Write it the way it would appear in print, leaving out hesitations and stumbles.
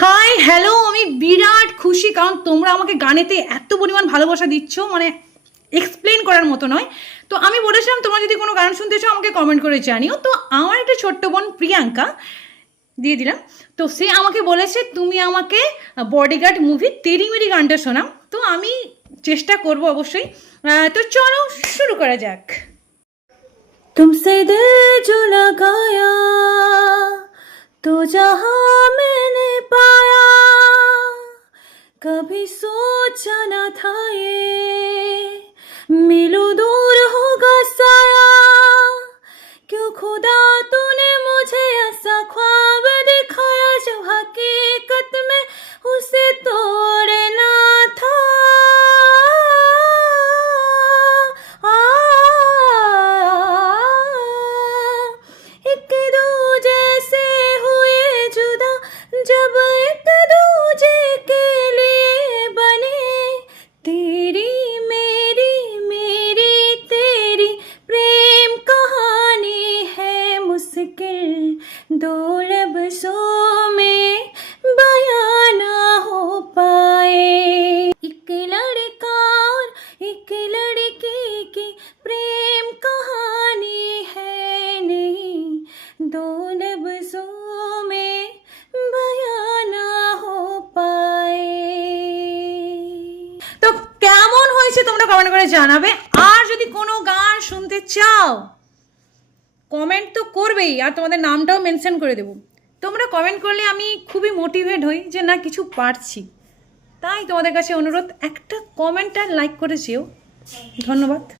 Hi hello, আমি বিরাট খুশি কারণ তোমরা আমাকে গানেতে এত পরিমাণ ভালোবাসা দিচ্ছ, মানে এক্সপ্লেন করার মতো নয়। তো আমি বলেছিলাম তোমরা যদি কোনো গান শুনতে চাও আমাকে কমেন্ট করে জানিও। তো আমার একটা ছোট্ট বোন প্রিয়াঙ্কা দিয়ে দিলাম, তো সে আমাকে বলেছে তুমি আমাকে বডিগার্ড মুভি তেরি মেরি গানটা শোনাও। তো আমি চেষ্টা করব অবশ্যই। তো চলো শুরু করা যাক। तुमसे दिल जो लगाया तो जहां मैंने पाया, कभी सोचा न था ये मिलूं दूर होगा साया। क्यों खुदा तूने मुझे ऐसा ख्वाब दिखाया जो हकीकत में उसे तोड़ना था। एक दूजे से हुए जुदा जब एक दूजे के लिए बने, तेरी मेरी मेरी तेरी प्रेम कहानी है मुश्किल दो लफ्ज़ों में बयां ना हो पाए। एक लड़का और एक लड़की की प्रेम कहानी है नहीं दो लफ्ज़ों में बयां ना हो पाए। তো কেমন হয়েছে তোমরা কমেন্ট করে জানাবে। আর যদি কোনো গান শুনতে চাও কমেন্ট তো করবেই, আর তোমাদের নামটাও মেনশন করে দেবো। তোমরা কমেন্ট করলে আমি খুবই মোটিভেট হই যে না কিছু পারছি। তাই তোমাদের কাছে অনুরোধ, একটা কমেন্ট আর লাইক করে যেও। ধন্যবাদ।